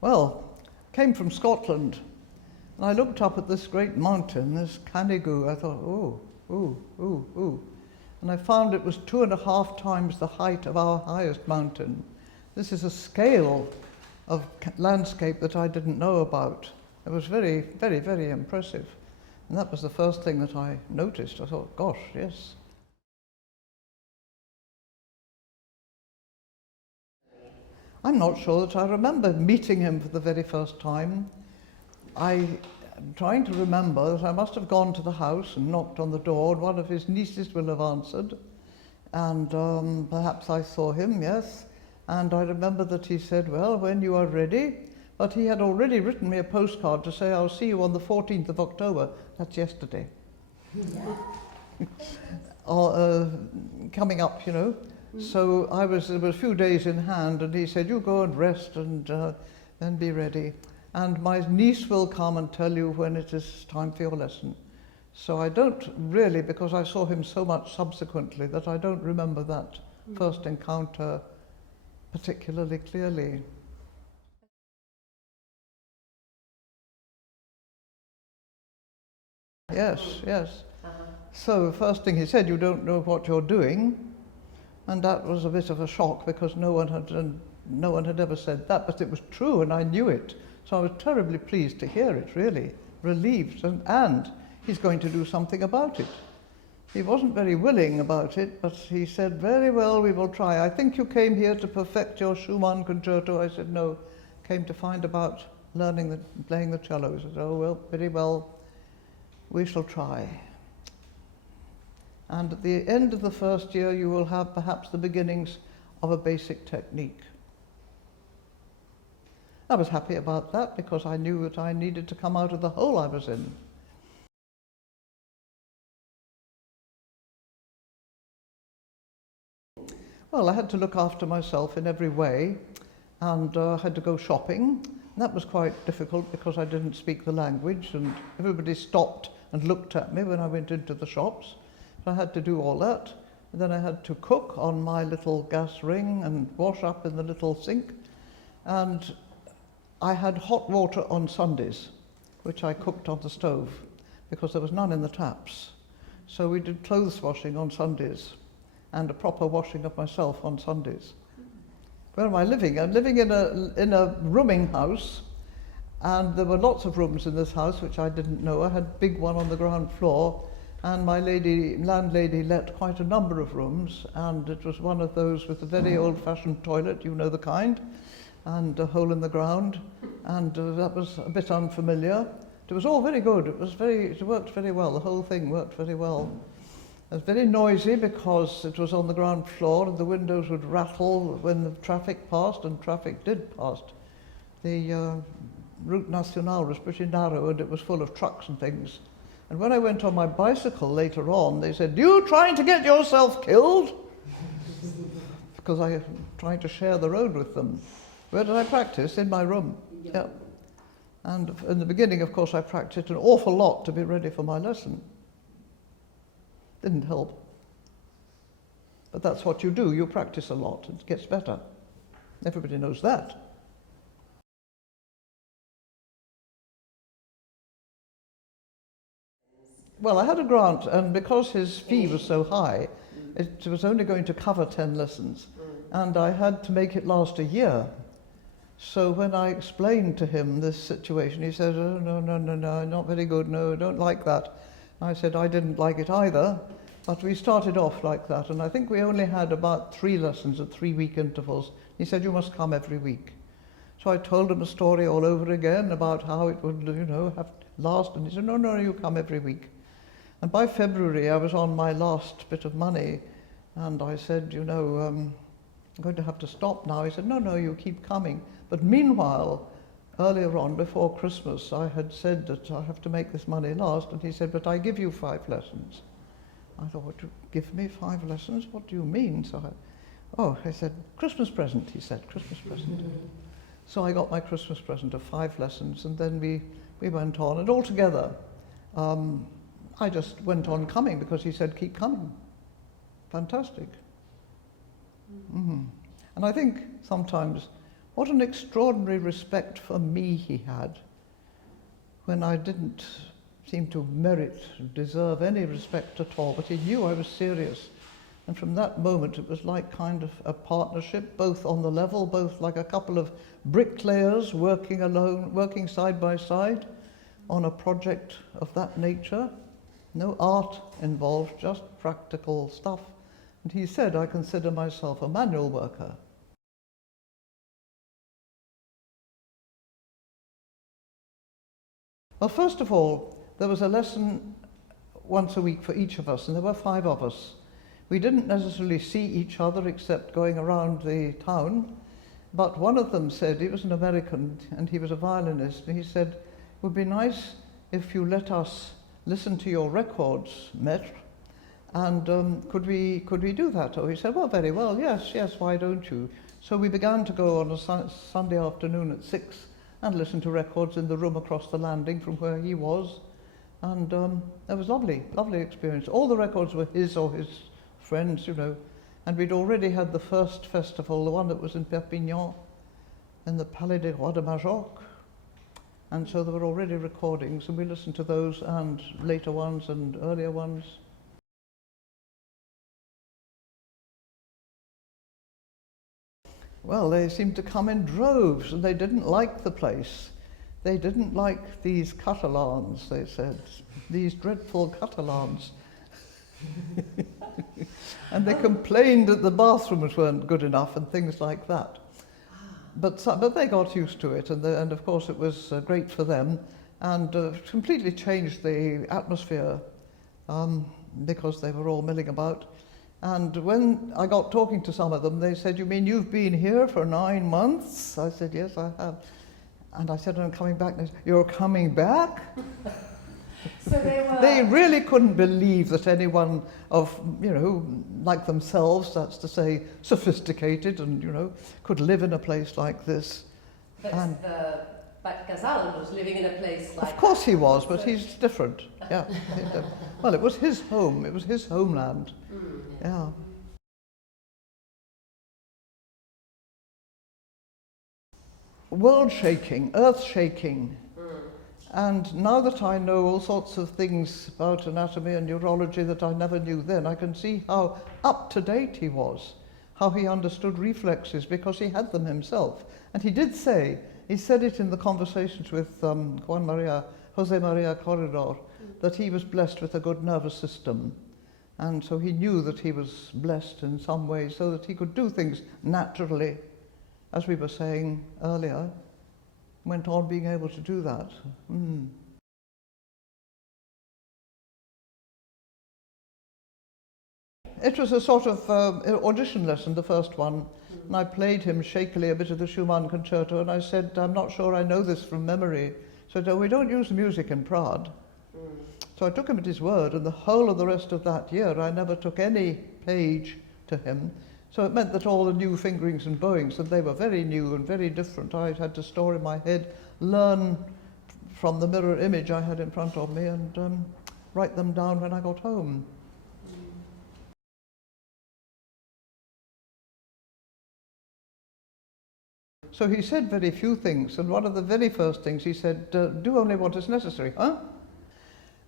Well, came from Scotland, and I looked up at this great mountain, this Canigou. I thought, ooh, ooh, ooh, ooh. And I found it was 2.5 times the height of our highest mountain. This is a scale of landscape that I didn't know about. It was very, very, very impressive. And that was the first thing that I noticed. I thought, gosh, yes. I'm not sure that I remember meeting him for the very first time. I'm trying to remember that I must have gone to the house and knocked on the door, and one of his nieces will have answered. And perhaps I saw him, yes. And I remember that he said, well, when you are ready. But he had already written me a postcard to say, I'll see you on the 14th of October. That's yesterday. Or coming up, you know. So there were a few days in hand, and he said, you go and rest and then be ready. And my niece will come and tell you when it is time for your lesson. So I don't really, because I saw him so much subsequently, that I don't remember that first encounter particularly clearly. Yes, yes. So the first thing he said, you don't know what you're doing. And that was a bit of a shock, because no one had ever said that, but it was true and I knew it. So I was terribly pleased to hear it, really, relieved, and he's going to do something about it. He wasn't very willing about it, but he said, very well, we will try. I think you came here to perfect your Schumann concerto. I said, no, came to find about playing the cello. He said, oh, well, very well, we shall try. And at the end of the first year, you will have perhaps the beginnings of a basic technique. I was happy about that, because I knew that I needed to come out of the hole I was in. Well, I had to look after myself in every way, and I had to go shopping. And that was quite difficult, because I didn't speak the language, and everybody stopped and looked at me when I went into the shops. So I had to do all that. And then I had to cook on my little gas ring and wash up in the little sink. And I had hot water on Sundays, which I cooked on the stove, because there was none in the taps. So we did clothes washing on Sundays, and a proper washing of myself on Sundays. Where am I living? I'm living in a rooming house, and there were lots of rooms in this house which I didn't know. I had a big one on the ground floor, and my landlady let quite a number of rooms, and it was one of those with a very old-fashioned toilet, you know the kind, and a hole in the ground, and that was a bit unfamiliar. It was all very good. It worked very well. The whole thing worked very well. It was very noisy, because it was on the ground floor, and the windows would rattle when the traffic passed, and traffic did pass. The Route Nationale was pretty narrow, and it was full of trucks and things. And when I went on my bicycle later on, they said, you trying to get yourself killed? Because I was trying to share the road with them. Where did I practice? In my room. Yeah. And in the beginning, of course, I practiced an awful lot to be ready for my lesson. Didn't help. But that's what you do. You practice a lot. It gets better. Everybody knows that. Well, I had a grant, and because his fee was so high, it was only going to cover 10 lessons, and I had to make it last a year. So when I explained to him this situation, he said, oh, no, not very good, no, I don't like that. I said I didn't like it either, but we started off like that, and I think we only had about 3 lessons at 3-week intervals. He said, you must come every week. So I told him a story all over again about how it would, have to last, and he said, no, you come every week. And by February, I was on my last bit of money, and I said, I'm going to have to stop now. He said, no, you keep coming. But meanwhile, earlier on, before Christmas, I had said that I have to make this money last, and he said, but I give you 5 lessons. I thought, what, you give me 5 lessons? What do you mean? So I said, Christmas present, he said, Christmas present. So I got my Christmas present of 5 lessons, and then we went on, and altogether, I just went on coming because he said, keep coming. Fantastic. Mm-hmm. And I think sometimes what an extraordinary respect for me he had, when I didn't seem to merit, deserve any respect at all, but he knew I was serious. And from that moment, it was like kind of a partnership, both on the level, both like a couple of bricklayers working alone, working side by side on a project of that nature. No art involved, just practical stuff. And he said, I consider myself a manual worker. Well, first of all, there was a lesson once a week for each of us, and there were 5 of us. We didn't necessarily see each other except going around the town, but one of them said, he was an American and he was a violinist, and he said, it would be nice if you let us listen to your records, Metodologia, and could we do that? Oh, he said, well, very well, yes, why don't you? So we began to go on a Sunday afternoon at 6 and listen to records in the room across the landing from where he was, and it was lovely experience. All the records were his or his friends, you know, and we'd already had the first festival, the one that was in Perpignan, in the Palais des Rois de Majorque, and so there were already recordings, and we listened to those and later ones and earlier ones. Well, they seemed to come in droves, and they didn't like the place. They didn't like these Catalans, they said, these dreadful Catalans. And they complained that the bathrooms weren't good enough and things like that. But they got used to it, and of course it was great for them, and completely changed the atmosphere because they were all milling about. And when I got talking to some of them, they said, you mean you've been here for 9 months? I said, yes, I have. And I said, I'm coming back. And they said, you're coming back? So they really couldn't believe that anyone of, you know, like themselves, that's to say, sophisticated and, you know, could live in a place like this. But Casals was living in a place like that. Of course he was, but he's different. Yeah. Well, it was his home. It was his homeland. Yeah. World shaking, earth shaking. And now that I know all sorts of things about anatomy and neurology that I never knew then, I can see how up to date he was, how he understood reflexes because he had them himself. And he did say, he said it in the conversations with Jose Maria Corredor, that he was blessed with a good nervous system. And so he knew that he was blessed in some ways so that he could do things naturally, as we were saying earlier. Went on being able to do that. It was a sort of audition lesson, the first one, and I played him shakily a bit of the Schumann concerto, and I said, I'm not sure I know this from memory. So we don't use music in Prada. So I took him at his word, and the whole of the rest of that year I never took any page to him. So it meant that all the new fingerings and bowings, and they were very new and very different. I had to store in my head, learn from the mirror image I had in front of me, and write them down when I got home. So he said very few things, and one of the very first things he said, do only what is necessary, huh?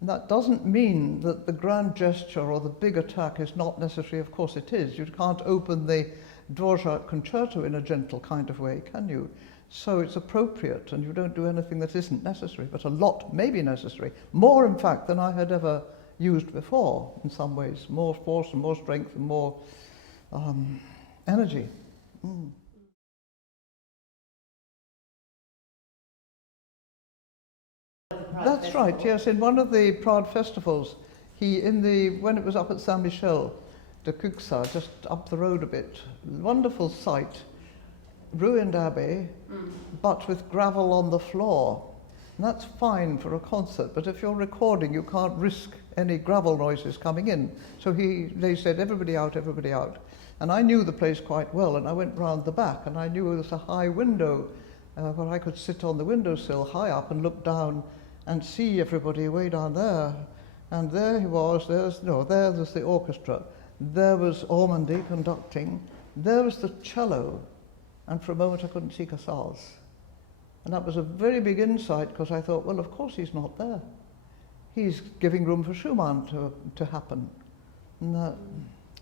And that doesn't mean that the grand gesture or the big attack is not necessary. Of course it is. You can't open the Dvorak concerto in a gentle kind of way, can you? So it's appropriate, and you don't do anything that isn't necessary, but a lot may be necessary. More, in fact, than I had ever used before, in some ways. More force and more strength and more energy. That's right, yes. In one of the Prada festivals, when it was up at Saint-Michel de Cuxa, just up the road a bit, wonderful site, ruined abbey, but with gravel on the floor. And that's fine for a concert, but if you're recording, you can't risk any gravel noises coming in. So they said, everybody out, everybody out. And I knew the place quite well, and I went round the back, and I knew there was a high window where I could sit on the windowsill high up and look down and see everybody way down there. And there he was, there's the orchestra, there was Ormandy conducting, there was the cello, and for a moment I couldn't see Casals. And that was a very big insight, because I thought, well, of course he's not there. He's giving room for Schumann to happen. And,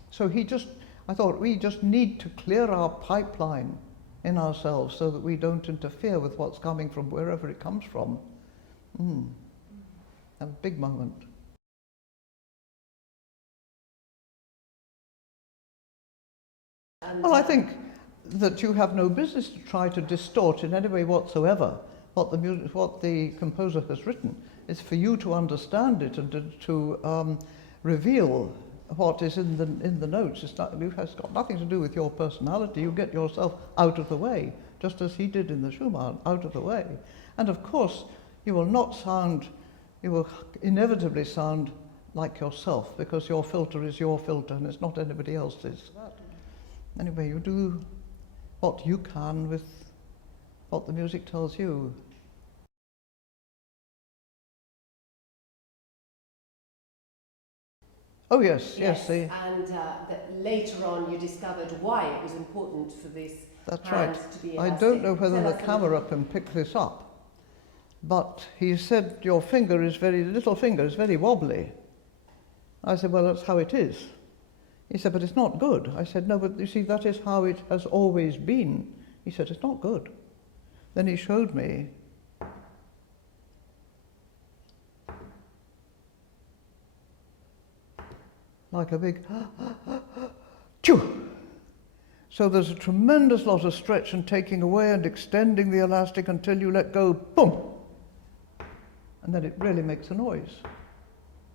so I thought, we just need to clear our pipeline in ourselves so that we don't interfere with what's coming from wherever it comes from. A big moment. Well, I think that you have no business to try to distort in any way whatsoever what the composer has written. It's for you to understand it and to reveal what is in the notes. It has got nothing to do with your personality. You get yourself out of the way, just as he did in the Schumann, out of the way. And of course, you will inevitably sound like yourself, because your filter is your filter and it's not anybody else's. Anyway, you do what you can with what the music tells you. Oh yes, yes. And that later on you discovered why it was important for this That's hand right. to be I elastic. don't know whether Tell the us a camera little. can pick this up, but he said your little finger is very wobbly. I said, well, that's how it is. He said, but it's not good. I said, no, but you see, that is how it has always been. He said, it's not good. Then he showed me like a big chew. So there's a tremendous lot of stretch and taking away and extending the elastic until you let go, boom! And then it really makes a noise.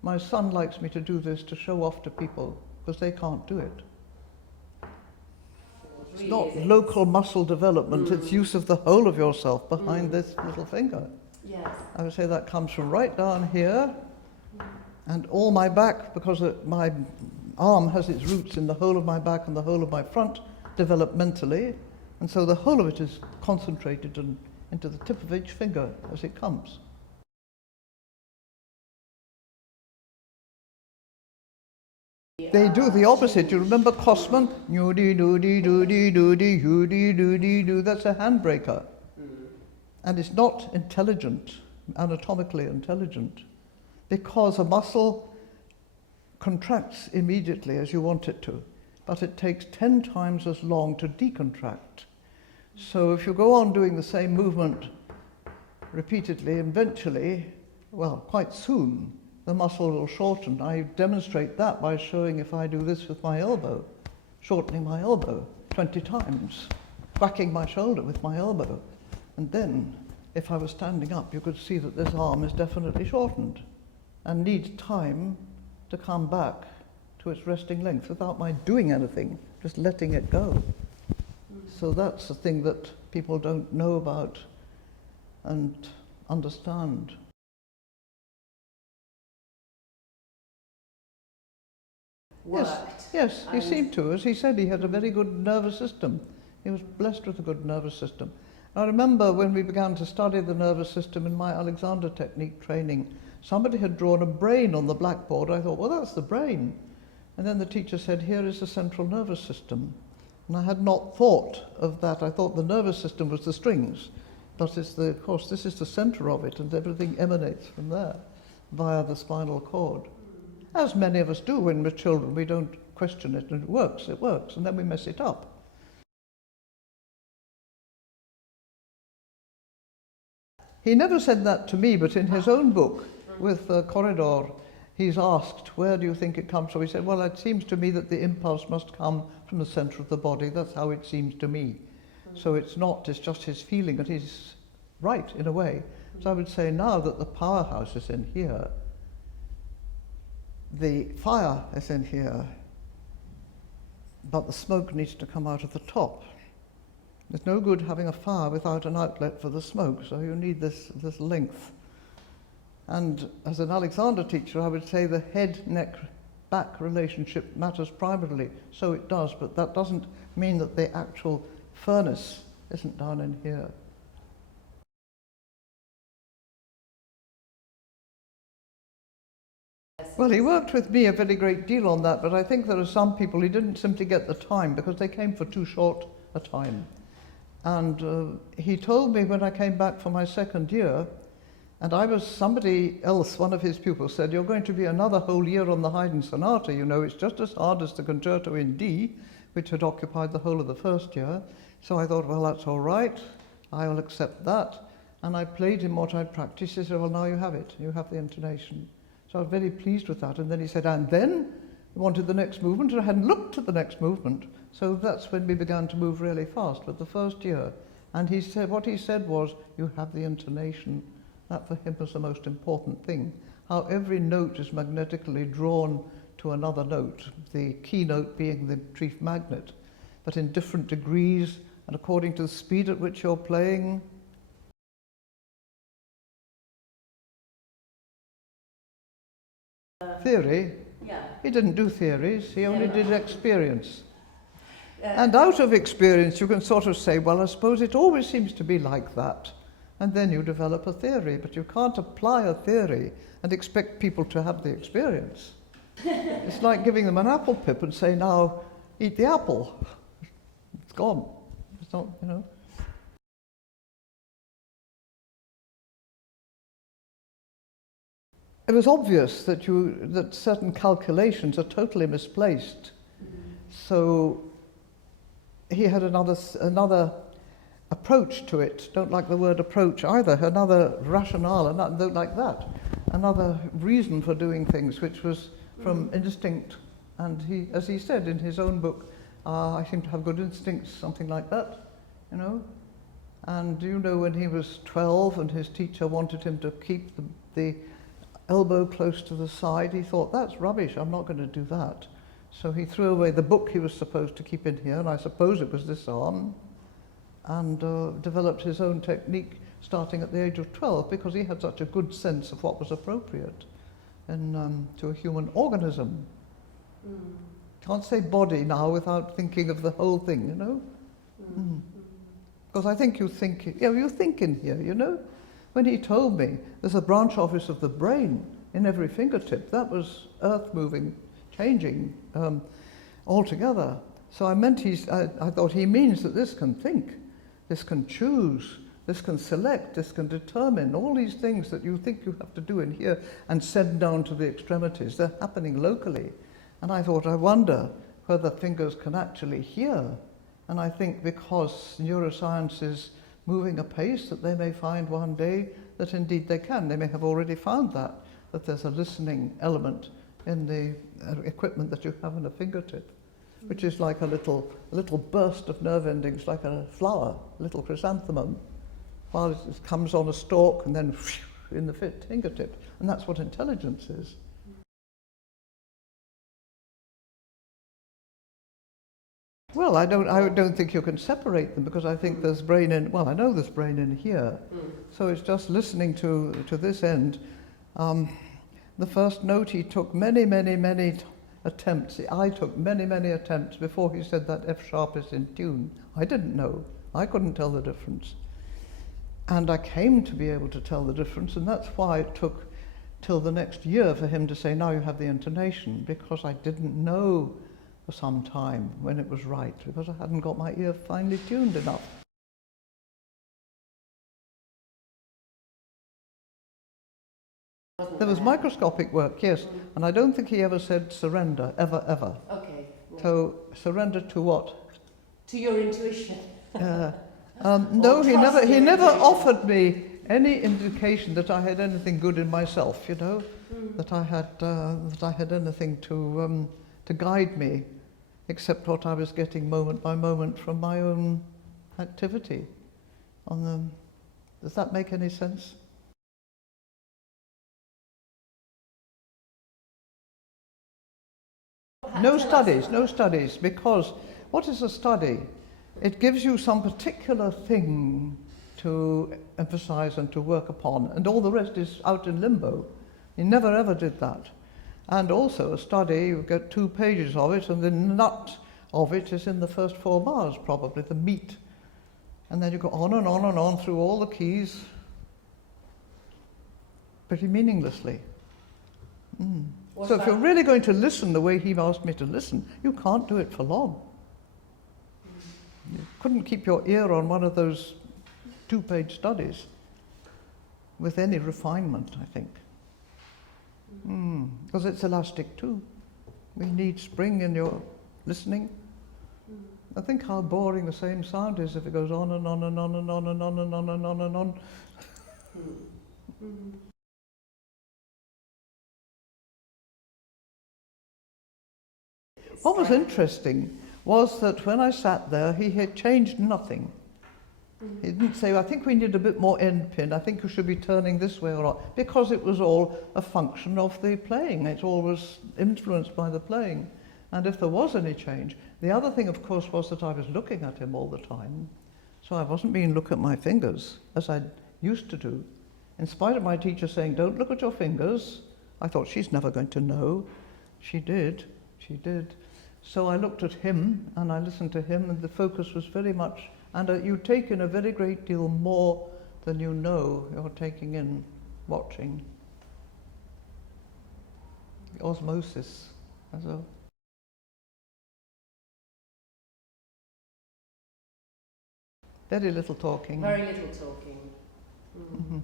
My son likes me to do this to show off to people, because they can't do it. It's not local muscle development, it's use of the whole of yourself behind this little finger. Yes. I would say that comes from right down here, and all my back, because my arm has its roots in the whole of my back and the whole of my front developmentally, and so the whole of it is concentrated into the tip of each finger as it comes. They do the opposite. You remember Kosman? That's a handbraker. And it's not intelligent, anatomically intelligent, because a muscle contracts immediately as you want it to, but it takes 10 times as long to decontract. So if you go on doing the same movement repeatedly, eventually, well, quite soon, the muscle will shorten. I demonstrate that by showing if I do this with my elbow, shortening my elbow 20 times, whacking my shoulder with my elbow. And then, if I was standing up, you could see that this arm is definitely shortened and needs time to come back to its resting length without my doing anything, just letting it go. So that's the thing that people don't know about and understand. Worked. Yes, he seemed to. As he said, he had a very good nervous system. He was blessed with a good nervous system. I remember when we began to study the nervous system in my Alexander technique training, somebody had drawn a brain on the blackboard. I thought, well, that's the brain. And then the teacher said, here is the central nervous system. And I had not thought of that. I thought the nervous system was the strings. But of course, this is the center of it, and everything emanates from there via the spinal cord. As many of us do when we're children. We don't question it, and it works, and then we mess it up. He never said that to me, but in his own book, with Corridor, he's asked, where do you think it comes from? He said, well, it seems to me that the impulse must come from the center of the body. That's how it seems to me. So it's just his feeling, and he's right in a way. So I would say now that the powerhouse is in here, the fire is in here, but the smoke needs to come out of the top. There's no good having a fire without an outlet for the smoke, so you need this length. And as an Alexander teacher, I would say the head-neck-back relationship matters primarily. So it does, but that doesn't mean that the actual furnace isn't down in here. Well, he worked with me a very great deal on that, but I think there are some people he didn't simply get the time because they came for too short a time. And he told me when I came back for my second year, and somebody else, one of his pupils said, you're going to be another whole year on the Haydn Sonata, you know, it's just as hard as the concerto in D, which had occupied the whole of the first year. So I thought, well, that's all right, I'll accept that. And I played him what I'd practiced. He said, well, now you have it, you have the intonation. So I was very pleased with that. And then he said, and then he wanted the next movement, and I hadn't looked at the next movement. So that's when we began to move really fast, but the first year. And he said, what he said was, you have the intonation. That for him was the most important thing. How every note is magnetically drawn to another note, the key note being the chief magnet, but in different degrees and according to the speed at which you're playing. Theory? Yeah. He didn't do theories, he only did experience. And out of experience you can sort of say, well, I suppose it always seems to be like that. And then you develop a theory, but you can't apply a theory and expect people to have the experience. It's like giving them an apple pip and say, now, eat the apple. It's gone. It's not, you know. It was obvious that certain calculations are totally misplaced. So he had another approach to it. Don't like the word approach either. Another rationale, and don't like that. Another reason for doing things, which was from instinct. And he, as he said in his own book, I seem to have good instincts, something like that, you know. And you know, when he was 12 and his teacher wanted him to keep the elbow close to the side, he thought, that's rubbish, I'm not going to do that. So he threw away the book he was supposed to keep in here, and I suppose it was this arm, and developed his own technique starting at the age of 12 because he had such a good sense of what was appropriate to a human organism. Can't say body now without thinking of the whole thing, you know? Because I think you think in here, you know? When he told me there's a branch office of the brain in every fingertip, that was earth moving, changing altogether. So I thought he means that this can think, this can choose, this can select, this can determine, all these things that you think you have to do in here and send down to the extremities, they're happening locally. And I thought, I wonder whether fingers can actually hear. And I think because neuroscience is moving apace, that they may find one day that indeed they can. They may have already found that there's a listening element in the equipment that you have in a fingertip, which is like a little burst of nerve endings, like a flower, a little chrysanthemum, while it comes on a stalk and then in the fingertip. And that's what intelligence is. Well, I don't think you can separate them, because I think there's brain in, well, I know there's brain in here. So it's just listening to this end. The first note he took many attempts. I took many attempts before he said that F sharp is in tune. I didn't know. I couldn't tell the difference. And I came to be able to tell the difference, and that's why it took till the next year for him to say, now you have the intonation, because I didn't know for some time when it was right, because I hadn't got my ear finely tuned enough. There was microscopic work, yes, and I don't think he ever said surrender, ever. Okay. Yeah. So surrender to what? To your intuition. No, he never offered me any indication that I had anything good in myself, you know, that I had anything to guide me, except what I was getting moment by moment from my own activity. Does that make any sense? No studies, because what is a study? It gives you some particular thing to emphasize and to work upon, and all the rest is out in limbo. He never ever did that. And also a study, you get 2 pages of it, and the nut of it is in the first 4 bars, probably, the meat. And then you go on and on and on through all the keys, pretty meaninglessly. So if you're really going to listen the way he asked me to listen, you can't do it for long. You couldn't keep your ear on one of those two-page studies with any refinement, I think. Because it's elastic too. We need spring in your listening. I think how boring the same sound is if it goes on and on and on and on and on and on and on and on. What was interesting was that when I sat there, he had changed nothing. He didn't say, I think we need a bit more end pin, I think you should be turning this way or not, because it was all a function of the playing. It all was influenced by the playing. And if there was any change, the other thing, of course, was that I was looking at him all the time. So I wasn't being look at my fingers, as I used to do. In spite of my teacher saying, don't look at your fingers, I thought, she's never going to know. She did. So I looked at him, and I listened to him, and the focus was very much, and you take in a very great deal more than you know you're taking in, watching. The osmosis as well. Very little talking. Very little talking.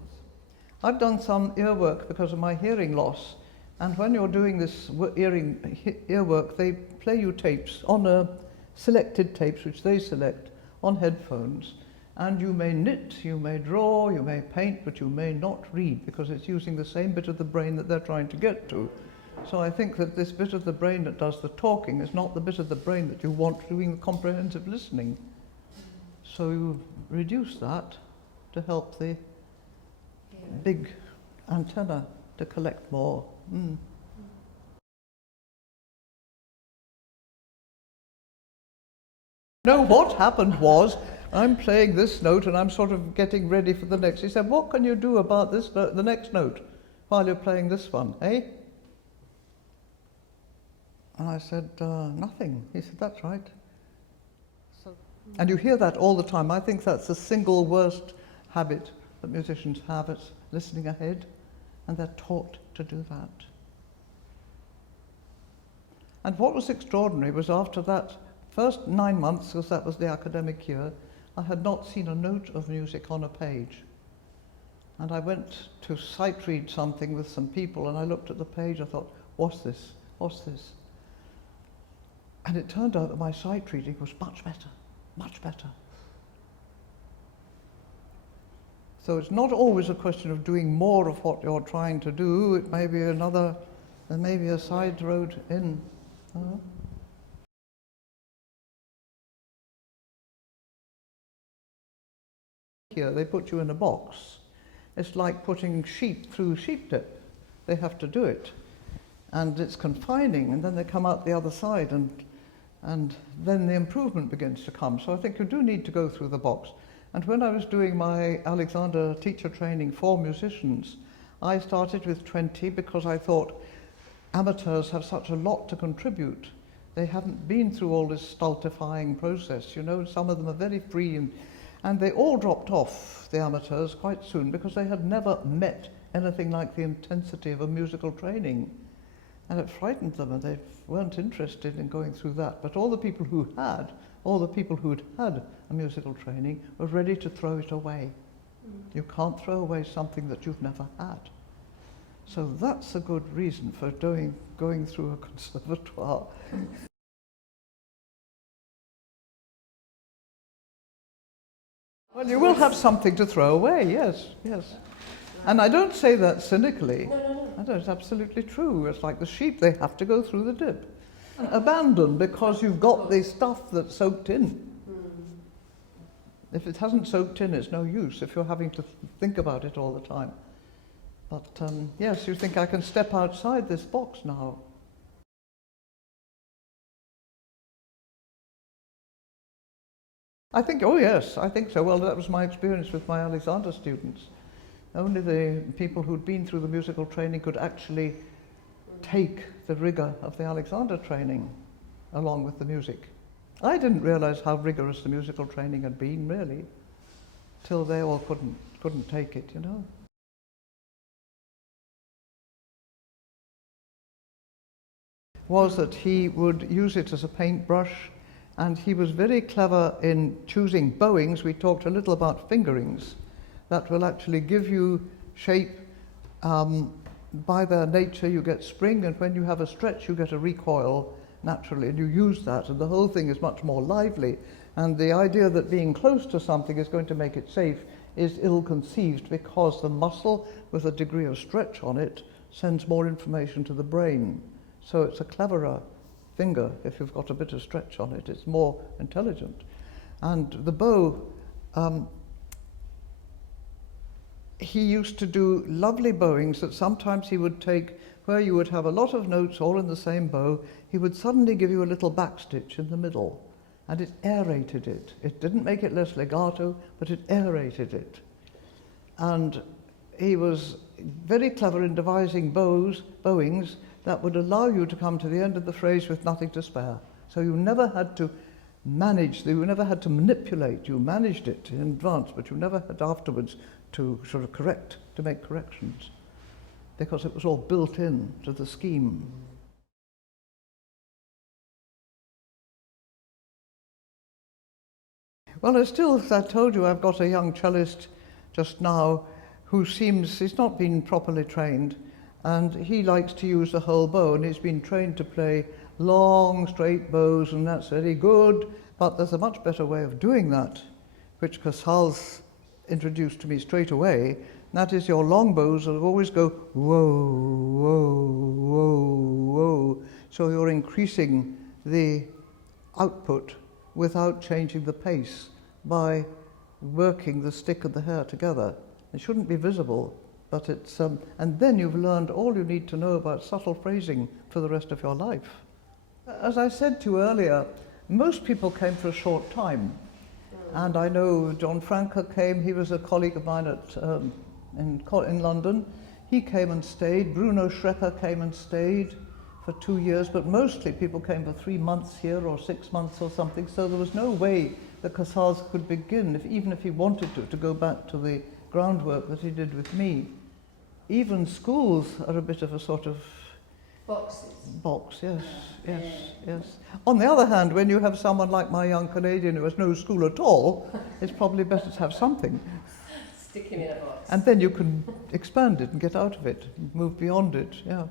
I've done some ear work because of my hearing loss. And when you're doing this ear work, they play you tapes on selected tapes, which they select, on headphones. And you may knit, you may draw, you may paint, but you may not read, because it's using the same bit of the brain that they're trying to get to. So I think that this bit of the brain that does the talking is not the bit of the brain that you want doing the comprehensive listening. So you reduce that to help the big antenna to collect more. No, what happened was, I'm playing this note and I'm sort of getting ready for the next. He said, what can you do about this, the next note, while you're playing this one, eh? And I said, nothing. He said, that's right. And you hear that all the time. I think that's the single worst habit that musicians have, is listening ahead, and they're taught to do that. And what was extraordinary was after that first 9 months, because that was the academic year, I had not seen a note of music on a page. And I went to sight read something with some people, and I looked at the page, I thought, what's this? What's this? And it turned out that my sight reading was much better, much better. So it's not always a question of doing more of what you're trying to do. It may be there may be a side road in. Here they put you in a box. It's like putting sheep through sheep dip. They have to do it. And it's confining, and then they come out the other side, and then the improvement begins to come. So I think you do need to go through the box. And when I was doing my Alexander teacher training for musicians, I started with 20 because I thought amateurs have such a lot to contribute. They haven't been through all this stultifying process, you know. Some of them are very free, and they all dropped off, the amateurs, quite soon, because they had never met anything like the intensity of a musical training. And it frightened them, and they weren't interested in going through that. But all the people who'd had a musical training were ready to throw it away. You can't throw away something that you've never had. So that's a good reason for going through a conservatoire. Well, you will have something to throw away, yes. And I don't say that cynically. No, it's absolutely true. It's like the sheep, they have to go through the dip. And abandon because you've got the stuff that's soaked in. If it hasn't soaked in, it's no use if you're having to think about it all the time. But yes, you think, I can step outside this box now. I think, oh yes, I think so. Well, that was my experience with my Alexander students. Only the people who'd been through the musical training could actually take the rigor of the Alexander training along with the music. I didn't realize how rigorous the musical training had been, really, till they all couldn't take it, you know. Was that he would use it as a paintbrush, And he was very clever in choosing bowings. We talked a little about fingerings that will actually give you shape. By their nature, you get spring, and when you have a stretch, you get a recoil naturally, and you use that, and the whole thing is much more lively. And the idea that being close to something is going to make it safe is ill-conceived, because the muscle with a degree of stretch on it sends more information to the brain. So it's a cleverer finger if you've got a bit of stretch on it. It's more intelligent. And the bow, he used to do lovely bowings that sometimes he would take where you would have a lot of notes all in the same bow. He would suddenly give you a little backstitch in the middle, and it aerated it. It didn't make it less legato, but it aerated it. And he was very clever in devising bowings that would allow you to come to the end of the phrase with nothing to spare. So you never had to manage, you never had to manipulate. You managed it in advance, but you never had afterwards to sort of correct, to make corrections, because it was all built in to the scheme. Well, as I told you, I've got a young cellist just now who seems, he's not been properly trained, and he likes to use the whole bow, and he's been trained to play long, straight bows, and that's very good, but there's a much better way of doing that, which Casals introduced to me straight away, and that is your long bows will always go whoa, whoa, whoa, whoa. So you're increasing the output without changing the pace by working the stick and the hair together. It shouldn't be visible, but it's, and then you've learned all you need to know about subtle phrasing for the rest of your life. As I said to you earlier, most people came for a short time. And I know John Franca came, he was a colleague of mine in London. He came and stayed. Bruno Schrecker came and stayed for 2 years, but mostly people came for 3 months here or 6 months or something. So there was no way that Casals could begin, even if he wanted to go back to the groundwork that he did with me. Even schools are a bit of a sort of box, yes. On the other hand, when you have someone like my young Canadian who has no school at all, it's probably better to have something. Stick him in a box. And then you can expand it and get out of it, move beyond it, yeah.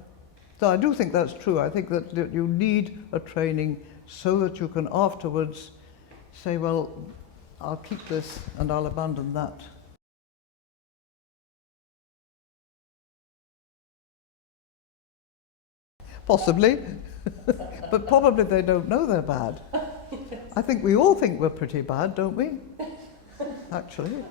So I do think that's true. I think that you need a training so that you can afterwards say, well, I'll keep this and I'll abandon that. Possibly, but probably they don't know they're bad. I think we all think we're pretty bad, don't we? Actually.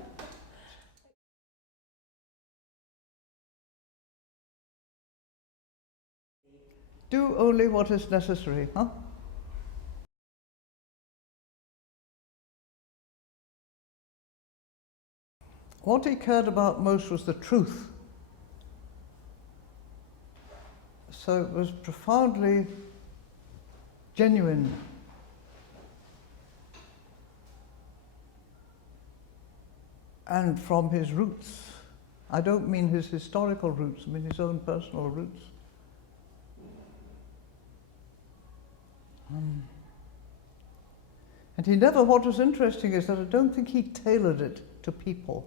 Do only what is necessary, huh? What he cared about most was the truth. So it was profoundly genuine. And from his roots. I don't mean his historical roots, I mean his own personal roots. And he never, what was interesting is that I don't think he tailored it to people.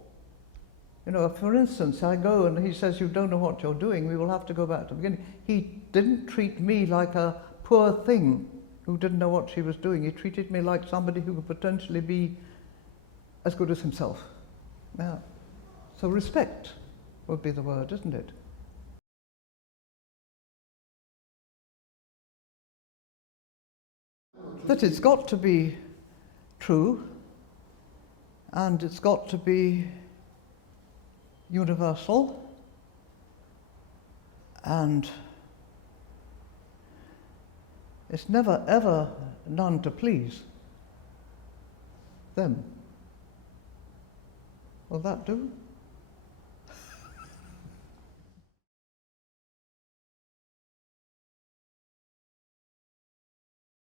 You know, for instance, I go and he says, you don't know what you're doing, we will have to go back to the beginning. He didn't treat me like a poor thing who didn't know what she was doing. He treated me like somebody who could potentially be as good as himself. Yeah. So respect would be the word, isn't it? That it's got to be true, and it's got to be universal, and it's never ever none to please them. Will that do?